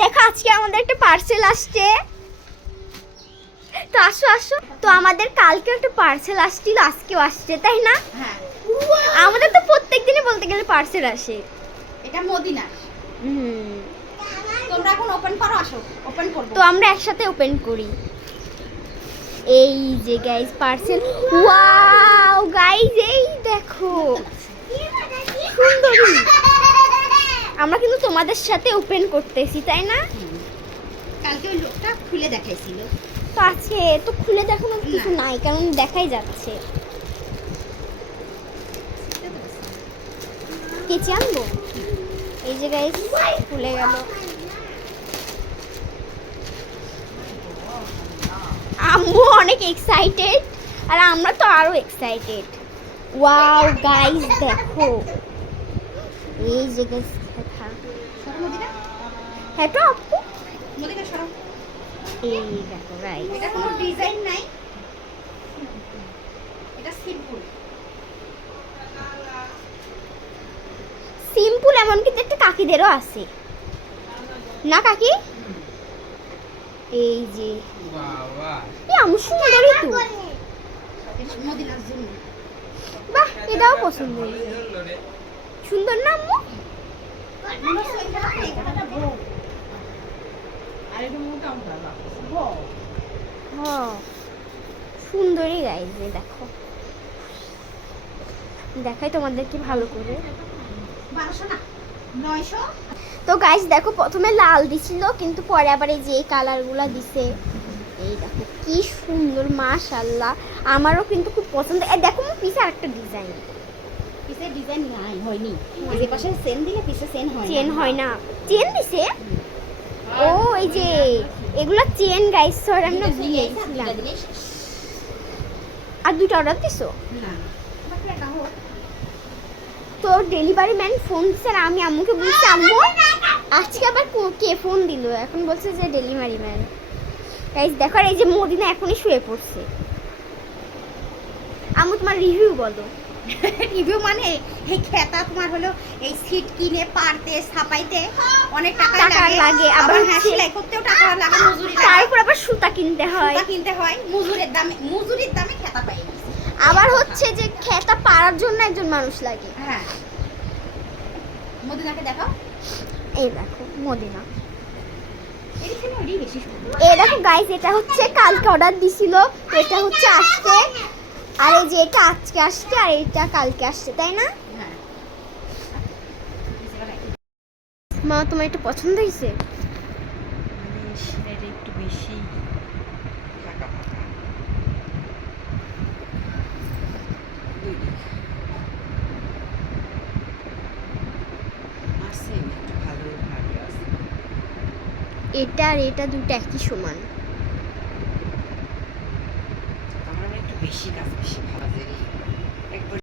দেখো আজকে আমাদের একটা পার্সেল আসছে। তো আসো আসো। তো আমাদের কালকে একটা পার্সেল আসছিল, আজকেও আসছে, তাই না? হ্যাঁ, আমাদের তো প্রত্যেকদিনই বলতে গেলে পার্সেল আসে। এটা মদিনা। তোমরা এখন ওপেন করো, আসো ওপেন করব। তো আমরা একসাথে ওপেন করি। এই যে গাইস পার্সেল, ওয়াও গাইস এই দেখো সুন্দরী। আমরা কিন্তু তোমাদের সাথে ওপেন করতেছি, তাই না? কালকে ওই লোকটা খুলে দেখাইছিল। তো আছে, তো খুলে দেখানোর কিছু নাই, কারণ দেখাই যাচ্ছে। কেচি আনবো? এই যে গাইস খুলে গেল। আম্মু অনেক এক্সাইটেড আর আমরা তো আরো এক্সাইটেড। ওয়াও গাইস দেখো, এই যে গাইস দেখা। সরো মদিনা, হ্যাঁ তো আপু, মদিনা সরো। এই দেখো গাইস, এটা কোনো ডিজাইন নাই, এটা সিম্পল। সিম্পল, এমনকি একটা কাকিদেরও আছে না কাকি? এই যে এই আমি সুন্দরই তো, মদিনার জন্য বাহ এটাও পছন্দ, সুন্দর না আম্মু? মনে হচ্ছে এটা বউ। আর এটা মোটা মোটা বউ। হ্যাঁ সুন্দরই গাইস, দেখো দেখাই তোমাদেরকে ভালো করে। 1200 না 900। তো গাইস দেখো প্রথমে লাল দিছিল, কিন্তু পরে আবার এই যে এই কালারগুলো দিছে। এই দেখো কি সুন্দর, মাশাআল্লাহ, আমারও কিন্তু খুব পছন্দ। এই দেখো পিছে আরেকটা ডিজাইন, পিছে ডিজাইন নাই, হয়নি। এই যে পাশে চেন দিলে পিছে চেন হয় না। চেন হয় না, চেন দিছে। ও এই যে এগুলা চেন গাইস, সর আমরা দিয়েছিলাম। আর দুটো অর্ডার দিছো? না বাকি এটা হোক। তো ডেলিভারি ম্যান ফোন দিচ্ছে, আর আমি আম্মুকে বলছি আম্মু আজকে আবার কে ফোন দিল, এখন বলছে যে ডেলিভারি ম্যান। গাইস দেখো, আর এই যে মদিনা এখনই শুয়ে পড়ছে। আম্মু তোমার রিভিউ বলো। রিভিউ মানে এই খেতা তোমার হলো এই সিট কিনে পারতে ছাপাইতে অনেক টাকা লাগে, আবার আবার হ্যাঁ সেলাই করতেও টাকা লাগে, মজুরি লাগে, তারপর আবার সুতা কিনতে হয়, সুতা কিনতে হয়, মজুরির দামে খেতা পাই। আবার হচ্ছে যে খেতা পাড়ার জন্য একজন মানুষ লাগে। হ্যাঁ, মদিনাকে দেখাও। এই দেখো মদিনা, এখানে ওই বেশি সুন্দর। এই দেখো গাইস, এটা হচ্ছে কালকে অর্ডার দিছিল, তো এটা হচ্ছে আজকে, আর এই যে এটা আজকে আসছে, আর এটা কালকে আসছে, তাই না? হ্যাঁ, মা তোমার এটা পছন্দ হয়েছে? মানে সেটা একটু বেশি ফাঁকা ফাঁকা। ওই দেখ। আছে একটু ভালো ভারী আছে। এটা আর এটা দুটো একই সমান। আমার একটু বেশি কাজ বেশি ভালো লাগে। একবার